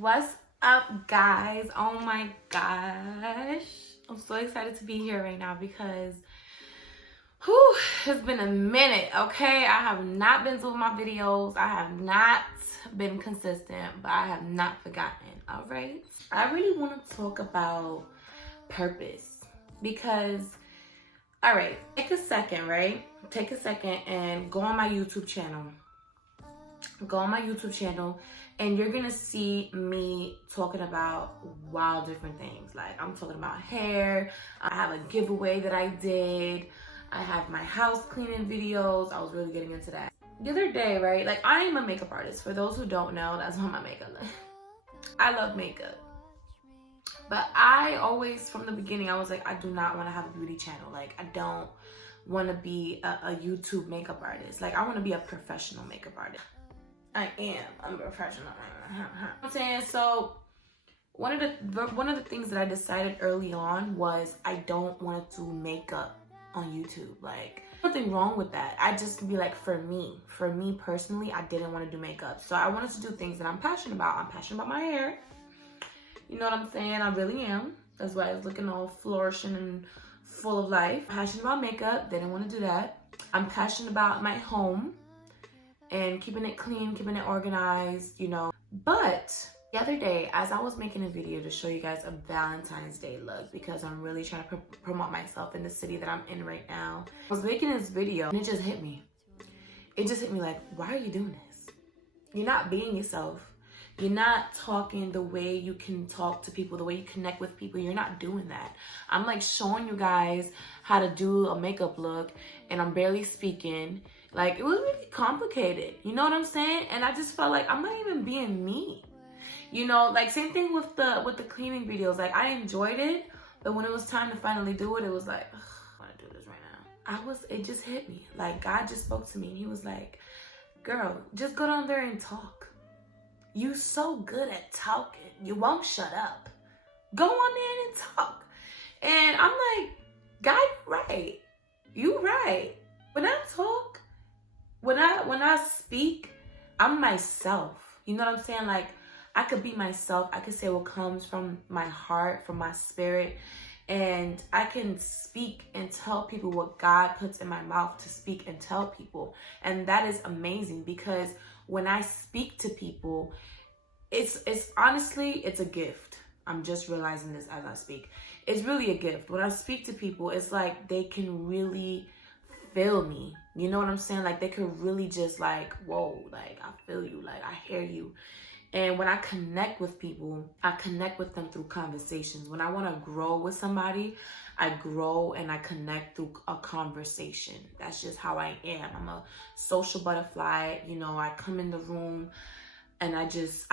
What's up, guys? Oh my gosh, I'm so excited to be here right now because it's been a minute. Okay, I have not been doing my videos, I have not been consistent, but I have not forgotten. All right, I really want to talk about purpose because, all right, take a second and go on my YouTube channel. And you're gonna see me talking about wild different things. Like, I'm talking about hair. I have a giveaway that I did. I have my house cleaning videos. I was really getting into that the other day, right? Like, I am a makeup artist. For those who don't know, that's what my makeup is. I love makeup. But I always, from the beginning, I was like, I do not want to have a beauty channel. Like, I don't want to be a YouTube makeup artist. Like, I want to be a professional makeup artist. I'm a professional. I'm saying, so one of the things that I decided early on was I don't want to do makeup on YouTube. Like, nothing wrong with that. I just be like, for me personally, I didn't want to do makeup. So I wanted to do things that I'm passionate about. I'm passionate about my hair. You know what I'm saying? I really am. That's why it's looking all flourishing and full of life. Passionate about makeup. Didn't want to do that. I'm passionate about my home and keeping it clean, keeping it organized, you know. But the other day, as I was making a video to show you guys a Valentine's Day look, because I'm really trying to promote myself in the city that I'm in right now, I was making this video and it just hit me. It just hit me like, why are you doing this? You're not being yourself. You're not talking the way you can talk to people, the way you connect with people. You're not doing that. I'm like showing you guys how to do a makeup look and I'm barely speaking. Like, it was really complicated. You know what I'm saying? And I just felt like I'm not even being me. You know, like, same thing with the cleaning videos. Like, I enjoyed it, but when it was time to finally do it, it was like, ugh, I want to do this right now. It just hit me. Like, God just spoke to me and he was like, girl, just go down there and talk. You so good at talking. You won't shut up. Go on there and talk. And I'm like, God, you right. You right. When I talk, when I speak, I'm myself. You know what I'm saying? Like, I could be myself. I could say what comes from my heart, from my spirit. And I can speak and tell people what God puts in my mouth to speak and tell people. And that is amazing because when I speak to people, it's honestly, it's a gift. I'm just realizing this as I speak. It's really a gift. When I speak to people, it's like they can really feel me. You know what I'm saying? Like, they could really just like, whoa, like, I feel you, like, I hear you. And when I connect with people, I connect with them through conversations. When I want to grow with somebody, I grow and I connect through a conversation. That's just how I am. I'm a social butterfly. You know, I come in the room and I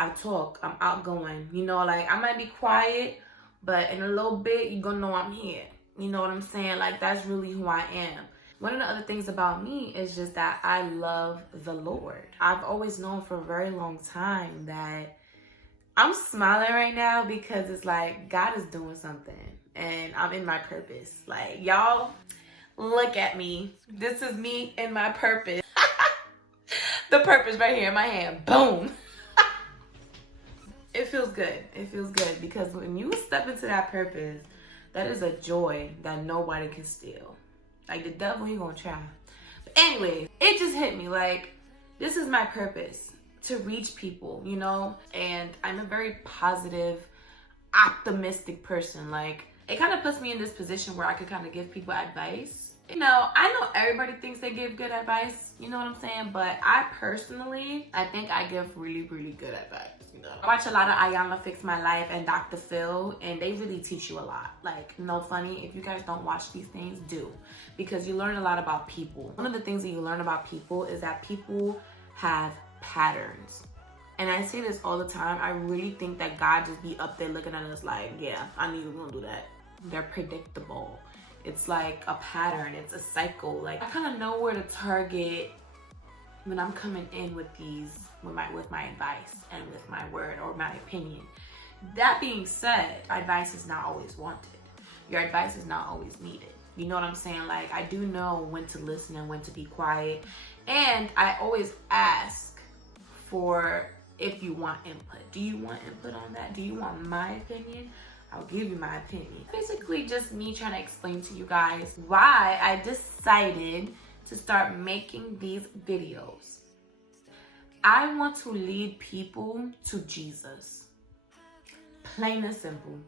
talk. I'm outgoing. You know, like, I might be quiet, but in a little bit, you're gonna know I'm here. You know what I'm saying? Like, that's really who I am. One of the other things about me is just that I love the Lord. I've always known for a very long time that I'm smiling right now because it's like God is doing something and I'm in my purpose. Like, y'all, look at me. This is me in my purpose. The purpose right here in my hand. Boom. It feels good. It feels good because when you step into that purpose, that is a joy that nobody can steal. Like, the devil, he gonna try. But anyway, it just hit me. Like, this is my purpose, to reach people, you know? And I'm a very positive, optimistic person. Like, it kind of puts me in this position where I could kind of give people advice. You know, I know everybody thinks they give good advice, you know what I'm saying? But I personally, I think I give really, really good advice. You know? I watch a lot of Ayana Fix My Life and Dr. Phil, and they really teach you a lot. Like, no funny, if you guys don't watch these things, do. Because you learn a lot about people. One of the things that you learn about people is that people have patterns. And I say this all the time. I really think that God just be up there looking at us like, yeah, I knew you were gonna do that. They're predictable. It's like a pattern. It's a cycle. Like, I kind of know where to target when I'm coming in with my advice and with my word or my opinion. That being said, advice is not always wanted. Your advice is not always needed. You know what I'm saying? Like, I do know when to listen and when to be quiet. And I always ask for if you want input. Do you want input on that? Do you want my opinion? I'll give you my opinion. Basically just me trying to explain to you guys why I decided to start making these videos. I want to lead people to Jesus. Plain and simple.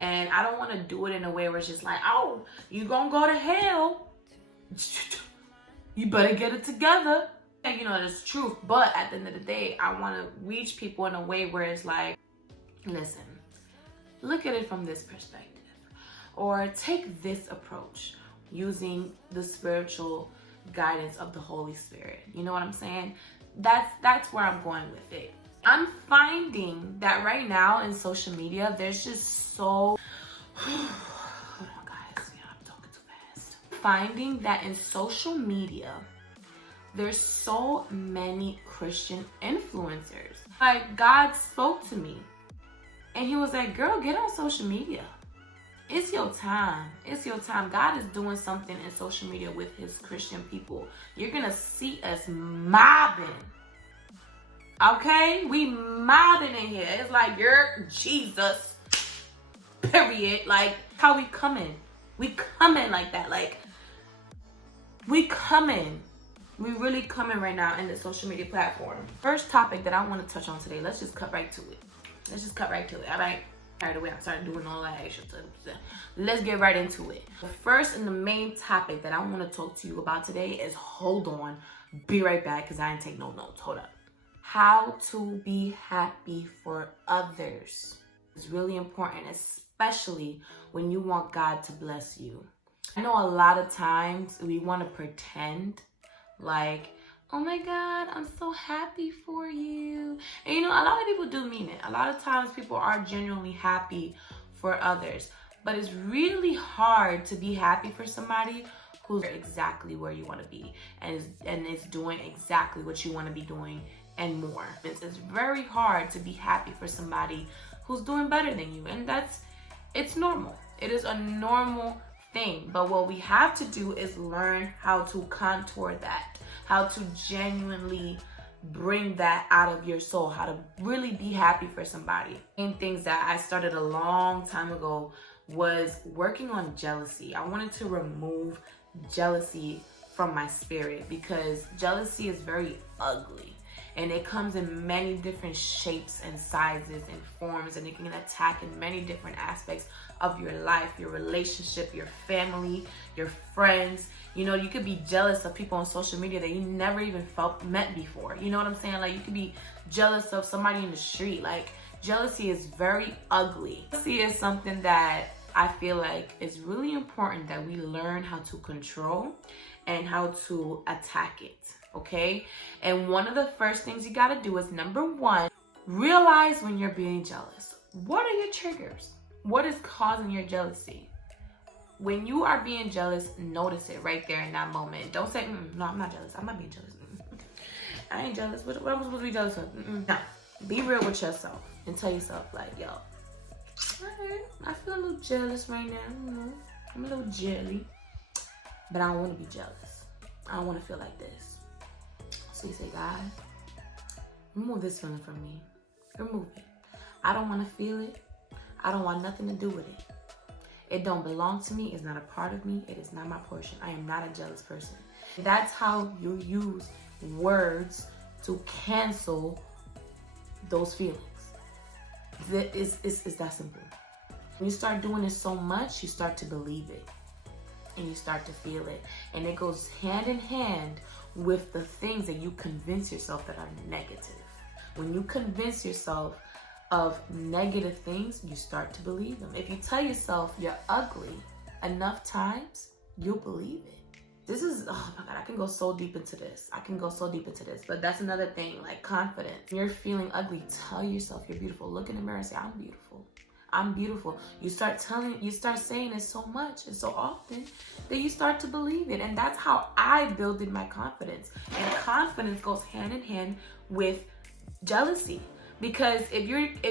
And I don't want to do it in a way where it's just like, oh, you gonna go to hell. You better get it together. And you know, it's truth. But at the end of the day, I want to reach people in a way where it's like, listen, look at it from this perspective. Or take this approach using the spiritual guidance of the Holy Spirit. You know what I'm saying? That's where I'm going with it. I'm finding that right now in social media, there's just so... Hold on, guys. Yeah, I'm talking too fast. Finding that in social media, there's so many Christian influencers. Like, God spoke to me. And he was like, girl, get on social media. It's your time. It's your time. God is doing something in social media with his Christian people. You're going to see us mobbing. Okay? We mobbing in here. It's like, you're Jesus. Period. Like, how we coming? We coming like that. Like, we coming. We really coming right now in the social media platform. First topic that I want to touch on today. Let's just cut right to it. Let's just cut right to it. All right. Right away, I started doing all that extra stuff. Let's get right into it. The first and the main topic that I want to talk to you about today is, hold on, be right back, because I didn't take no notes. Hold up. How to be happy for others is really important, especially when you want God to bless you. I know a lot of times we want to pretend like, oh my God, I'm so happy for you. And you know, a lot of people do mean it. A lot of times people are genuinely happy for others. But it's really hard to be happy for somebody who's exactly where you want to be and is doing exactly what you want to be doing and more. It's very hard to be happy for somebody who's doing better than you. And it's normal. It is a normal thing. But what we have to do is learn how to contour that. How to genuinely bring that out of your soul, how to really be happy for somebody. And things that I started a long time ago was working on jealousy. I wanted to remove jealousy from my spirit because jealousy is very ugly. And it comes in many different shapes and sizes and forms, and it can attack in many different aspects of your life, your relationship, your family, your friends. You know, you could be jealous of people on social media that you never even met before. You know what I'm saying? Like, you could be jealous of somebody in the street. Like, jealousy is very ugly. Jealousy is something that I feel like is really important that we learn how to control and how to attack it. Okay? And one of the first things you gotta do is, number one, realize when you're being jealous. What are your triggers? What is causing your jealousy? When you are being jealous, notice it right there in that moment. Don't say, no, I'm not jealous. I'm not being jealous. I ain't jealous. What am I supposed to be jealous of? No. Be real with yourself and tell yourself, like, yo, alright, I feel a little jealous right now. You know, I'm a little jelly, but I don't want to be jealous. I don't want to feel like this. So you say, God, remove this feeling from me. Remove it. I don't want to feel it. I don't want nothing to do with it. It don't belong to me. It's not a part of me. It is not my portion. I am not a jealous person. That's how you use words to cancel those feelings. It's that simple. When you start doing it so much, you start to believe it. And you start to feel it. And it goes hand in hand with the things that you convince yourself that are negative. When you convince yourself of negative things, you start to believe them. If you tell yourself you're ugly enough times, you'll believe it. This is, oh my God, I can go so deep into this. But that's another thing, like confidence. When you're feeling ugly, tell yourself you're beautiful. Look in the mirror and say, I'm beautiful. I'm beautiful. You start saying it so much and so often that you start to believe it. And that's how I builded my confidence. And confidence goes hand in hand with jealousy. Because if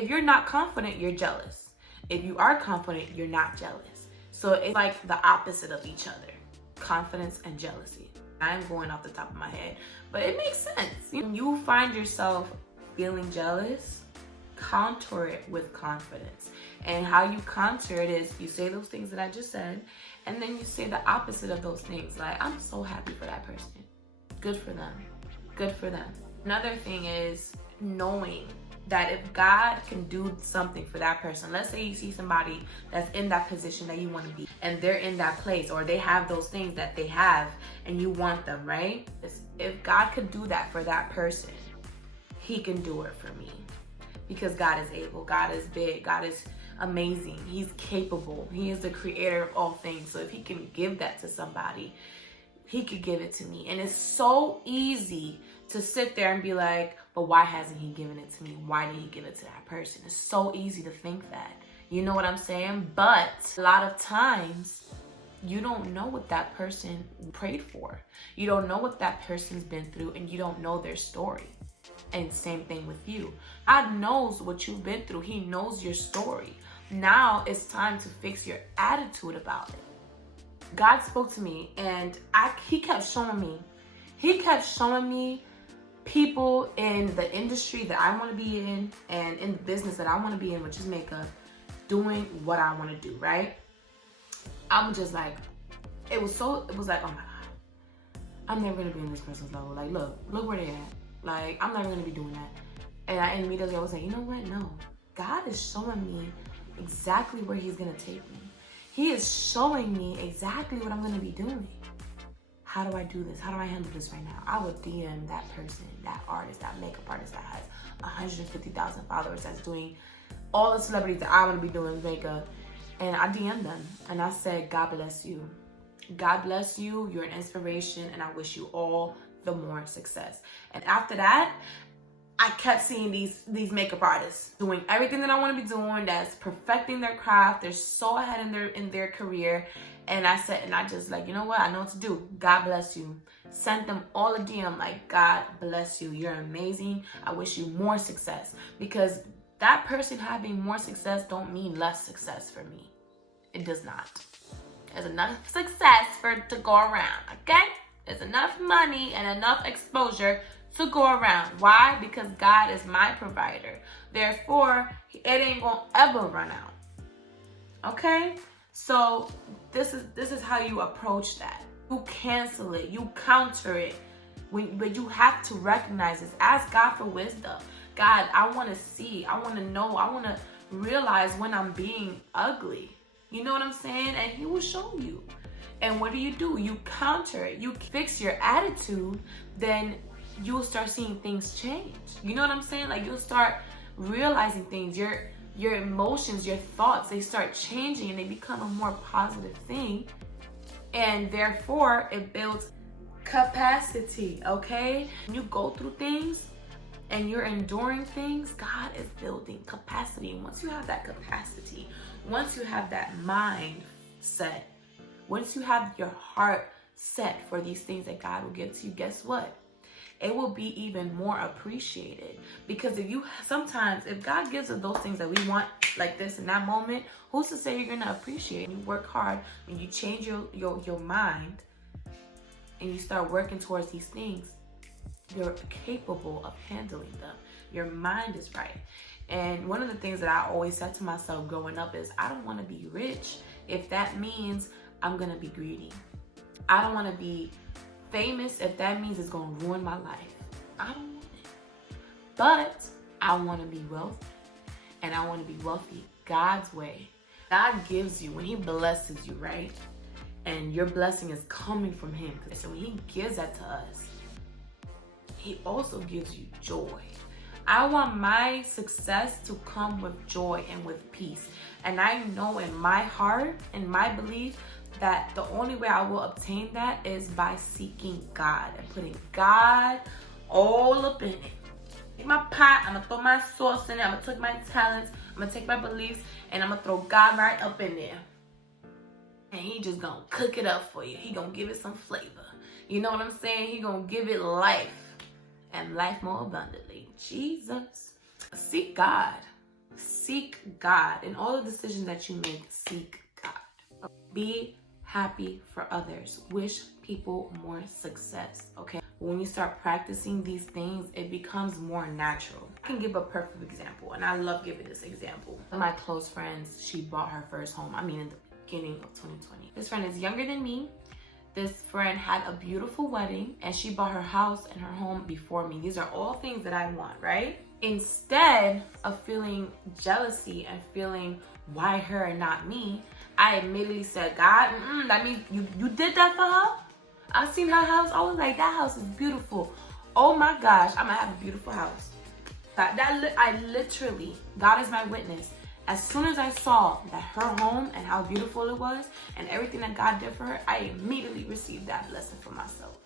you're not confident, you're jealous. If you are confident, you're not jealous. So it's like the opposite of each other. Confidence and jealousy. I'm going off the top of my head, but it makes sense. When you find yourself feeling jealous, counter it with confidence. And how you counter it is you say those things that I just said, and then you say the opposite of those things. Like, I'm so happy for that person. Good for them. Good for them. Another thing is knowing that if God can do something for that person, let's say you see somebody that's in that position that you want to be, and they're in that place, or they have those things that they have and you want them, right? If God could do that for that person, he can do it for me. Because God is able, God is big, God is amazing, he's capable, he is the creator of all things. So if he can give that to somebody, he could give it to me. And it's so easy to sit there and be like, but why hasn't he given it to me? Why did he give it to that person? It's so easy to think that. You know what I'm saying? But a lot of times, you don't know what that person prayed for. You don't know what that person's been through, and you don't know their story. And same thing with you. God knows what you've been through. He knows your story. Now it's time to fix your attitude about it. God spoke to me, and he kept showing me people in the industry that I want to be in, and in the business that I want to be in, which is makeup, doing what I want to do, right? I'm just like, it was like, oh my God, I'm never going to be in this person's level. Like, look where they're at. Like, I'm never going to be doing that. And immediately I was like, you know what? No. God is showing me exactly where he's going to take me. He is showing me exactly what I'm going to be doing. How do I do this? How do I handle this right now? I would DM that person, that artist, that makeup artist that has 150,000 followers, that's doing all the celebrities that I want to be doing makeup. And I DM'd them and I said, God bless you. God bless you. You're an inspiration, and I wish you all the more success. And after that, I kept seeing these makeup artists doing everything that I want to be doing, that's perfecting their craft. They're so ahead in their career. And I said, and I just like, you know what? I know what to do. God bless you. Sent them all a DM like, God bless you. You're amazing. I wish you more success. Because that person having more success don't mean less success for me. It does not. There's enough success for it to go around, okay? There's enough money and enough exposure to go around. Why? Because God is my provider. Therefore, it ain't gonna ever run out. Okay? So this is how you approach that. You cancel it. You counter it. But you have to recognize this. Ask God for wisdom. God, I want to see. I want to know. I want to realize when I'm being ugly. You know what I'm saying? And he will show you. And what do? You counter it. You fix your attitude, then you'll start seeing things change. You know what I'm saying? Like, you'll start realizing things. Your emotions, your thoughts, they start changing and they become a more positive thing. And therefore, it builds capacity, okay? When you go through things and you're enduring things, God is building capacity. And once you have that capacity, once you have that mind set, once you have your heart set for these things that God will give to you, guess what? It will be even more appreciated. Because if God gives us those things that we want like this in that moment, who's to say you're gonna appreciate it? You work hard and you change your mind and you start working towards these things, you're capable of handling them. Your mind is right. And one of the things that I always said to myself growing up is, I don't want to be rich if that means I'm gonna be greedy. I don't want to be famous if that means it's going to ruin my life. I don't want it. But I want to be wealthy. And I want to be wealthy God's way. God gives you, when he blesses you, right? And your blessing is coming from him. So when he gives that to us, he also gives you joy. I want my success to come with joy and with peace. And I know in my heart, in my belief, that the only way I will obtain that is by seeking God and putting God all up in it. Take my pot, I'm gonna throw my sauce in it, I'm gonna take my talents, I'm gonna take my beliefs, and I'm gonna throw God right up in there. And he just gonna cook it up for you. He gonna give it some flavor. You know what I'm saying? He gonna give it life, and life more abundantly. Jesus. Seek God. Seek God. In all the decisions that you make, seek God. Be happy for others. Wish people more success, okay? when you start practicing these things, it becomes more natural. I can give a perfect example, and I love giving this example. One of my close friends, she bought her first home, in the beginning of 2020. This friend is younger than me. This friend had a beautiful wedding, and she bought her house and her home before me. These are all things that I want, right? Instead of feeling jealousy and feeling why her and not me, I immediately said, God, that means you did that for her? I seen her house. I was like, that house is beautiful. Oh my gosh, I'm gonna have a beautiful house. I literally, God is my witness. As soon as I saw that her home and how beautiful it was and everything that God did for her, I immediately received that blessing for myself.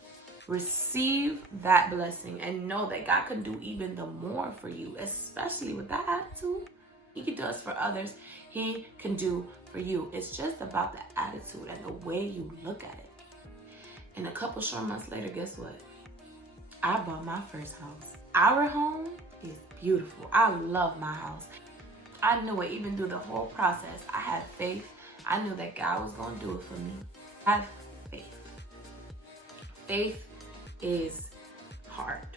Receive that blessing and know that God can do even the more for you, especially with that attitude. He does for others, He can do for you. It's just about the attitude and the way you look at it. And a couple short months later, guess what? I bought my first house. Our home is beautiful. I love my house. I knew it even through the whole process. I had faith. I knew that God was going to do it for me. Have faith. Faith is hard.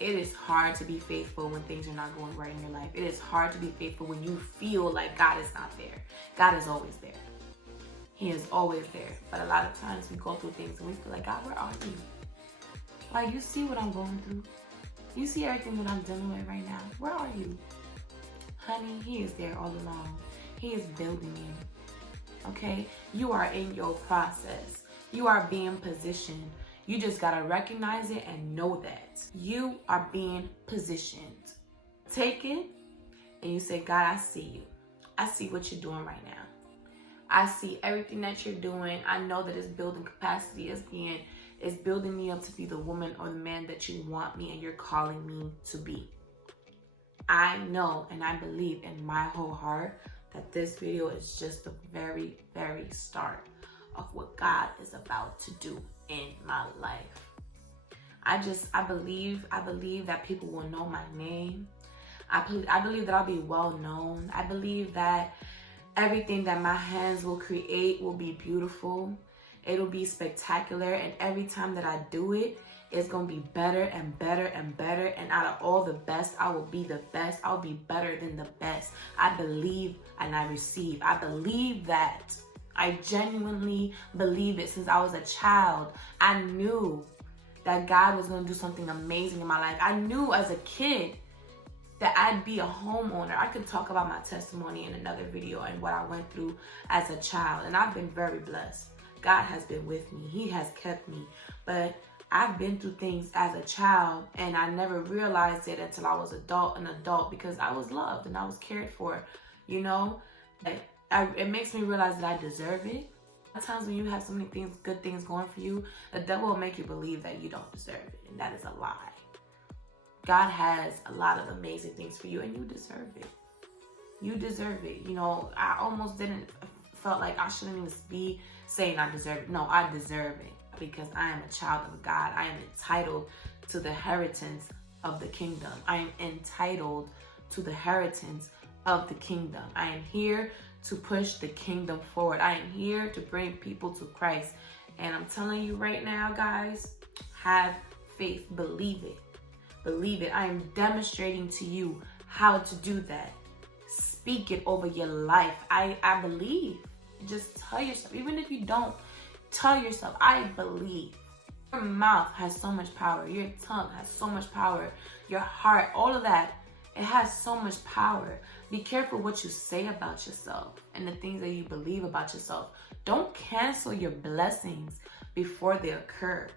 It is hard to be faithful when things are not going right in your life. It is hard to be faithful when you feel like God is not there. God is always there. He is always there. But a lot of times we go through things and we feel like, God, where are you? Like, you see what I'm going through. You see everything that I'm dealing with right now. Where are you? Honey, He is there all along. He is building you. Okay? You are in your process. You are being positioned. You just got to recognize it and know that. You are being positioned. Take it and you say, God, I see you. I see what you're doing right now. I see everything that you're doing. I know that it's building capacity. It's building me up to be the woman or the man that you want me and you're calling me to be. I know and I believe in my whole heart that this video is just the very, very start of what God is about to do in my life. I believe that people will know my name. I believe that I'll be well known. I believe that everything that my hands will create will be beautiful. It'll be spectacular. And every time that I do it, it's going to be better and better and better. And out of all the best, I will be the best. I'll be better than the best. I believe and I receive. I believe that. I genuinely believe it. Since I was a child, I knew that God was going to do something amazing in my life. I knew as a kid that I'd be a homeowner. I could talk about my testimony in another video and what I went through as a child. And I've been very blessed. God has been with me. He has kept me. But I've been through things as a child and I never realized it until I was an adult because I was loved and I was cared for, you know. It makes me realize that I deserve it. Sometimes when you have so many things, good things going for you, the devil will make you believe that you don't deserve it. And that is a lie. God has a lot of amazing things for you and you deserve it. You deserve it. You know, I almost felt like I shouldn't even be saying I deserve it. No, I deserve it because I am a child of God. I am entitled to the inheritance of the kingdom. I am entitled to the inheritance of the kingdom. I am here to push the kingdom forward. I am here to bring people to Christ. And I'm telling you right now, guys, have faith. Believe it. Believe it. I am demonstrating to you how to do that. Speak it over your life. I believe. Just tell yourself, even if you don't, tell yourself, I believe. Your mouth has so much power. Your tongue has so much power. Your heart, all of that, it has so much power. Be careful what you say about yourself and the things that you believe about yourself. Don't cancel your blessings before they occur.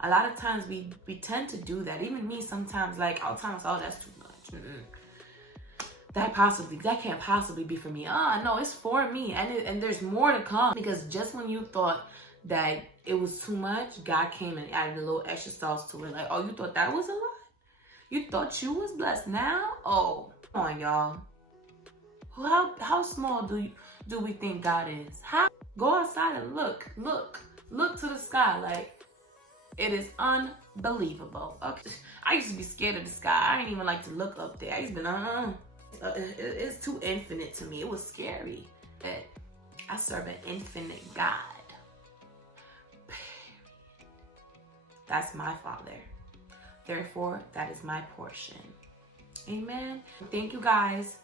A lot of times we tend to do that. Even me sometimes, like, I'll tell myself, oh, that's too much. That can't possibly be for me. No, it's for me. And there's more to come. Because just when you thought that it was too much, God came and added a little extra sauce to it. Like, oh, you thought that was a lot? You thought you was blessed now? Oh, come on, y'all. How small do we think God is? Go outside and look to the sky. Like, it is unbelievable. Okay. I used to be scared of the sky. I didn't even like to look up there. I used to be it's too infinite to me. It was scary. But I serve an infinite God. that's my Father. Therefore, that is my portion. Amen. Thank you guys.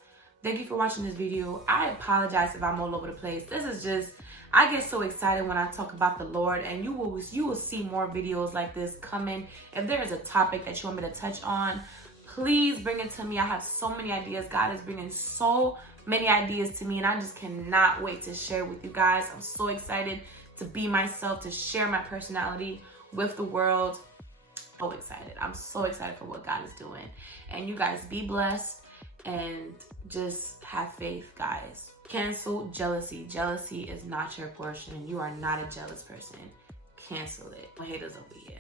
Thank you for watching this video. I apologize if I'm all over the place. This is just, I get so excited when I talk about the Lord, and you will see more videos like this coming. If there is a topic that you want me to touch on, please bring it to me. I have so many ideas. God is bringing so many ideas to me, and I just cannot wait to share with you guys. I'm so excited to be myself, to share my personality with the world. So excited. I'm so excited for what God is doing. And you guys be blessed and just have faith, guys. Cancel jealousy. Jealousy is not your portion. You are not a jealous person. Cancel it. No haters over here.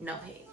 No hate.